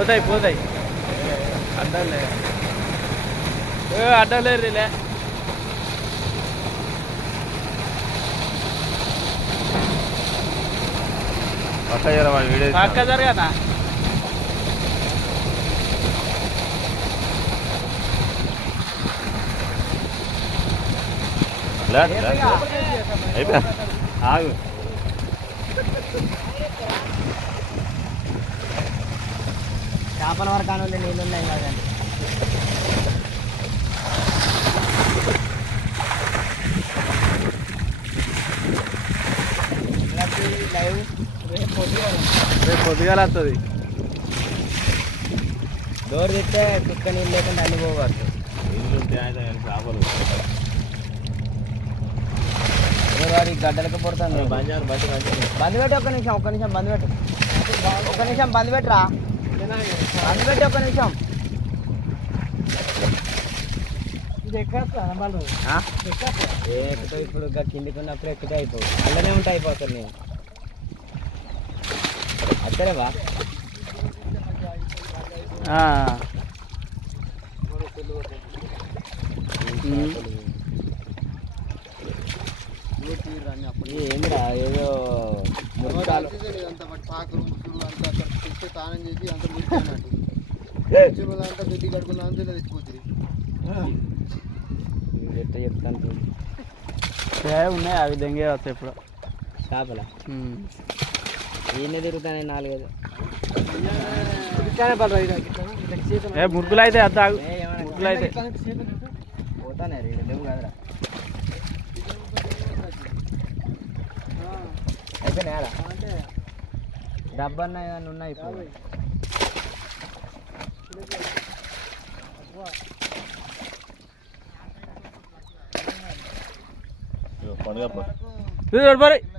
పోతాయి అడ్డలే అడ్డలేరులే పక్క జరగనా ఆగు చేపల వరకు అని నీళ్ళు ఉన్నాయి కదండి రేపు పొద్దుగాల వస్తుంది డోర్ తెస్తే కుక్క నీళ్ళు లేకుండా అన్ని పోవచ్చు చేపలు వాడి గడ్డలకు పడుతుంది బంద్ పెట్టు ఒక్క నిమిషం బంద్ పెట్టు బంద్ పెట్టురా బంద్ పెట్టి ఒక్క నిమిషం ఎక్కుతావు ఇప్పుడు కిందికి ఉన్నప్పుడు ఎక్కితే అయిపోవు అందులోనే ఉంటే అయిపోతాను నేను అక్కడేవా ఏంద్రా ఏదో మురుకాలు స్నానం చేసి అంత అంతా పెట్టి కడుకున్నా అంతా తెచ్చిపోతుంది ఎట్లా చెప్తాను ఉన్నాయి అవి దెంగే వస్తాయి ఇప్పుడు చేపల ఈయన తిరుగుతానే 4 మురుకులు అయితే అద్దా మురుకులు అయితే పోతానే లేవు కదరా అయితే నేరా డబ్బన్న ఏదన్నా ఉన్నాయి ఇప్పుడు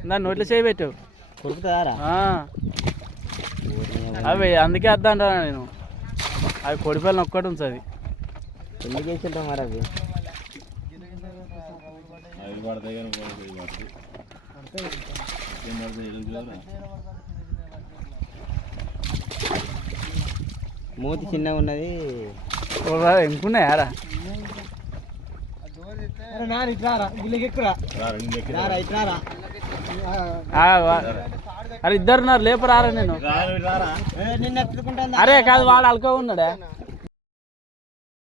దాన్ని నోట్లో చేయి పెట్టావు కొడుకుతారా అవి అందుకే వద్దా అంటాను నేను అవి కొడిపిల్లని ఒక్కటి ఉంచది ఎందుకు వేసింటాం మరి అవి మూతి చిన్నగా ఉన్నది ఎంకున్నాయారా అరే ఇద్దరున్నారు లేపరారా నేను అరే కాదు వాడు అల్కా ఉన్నాడా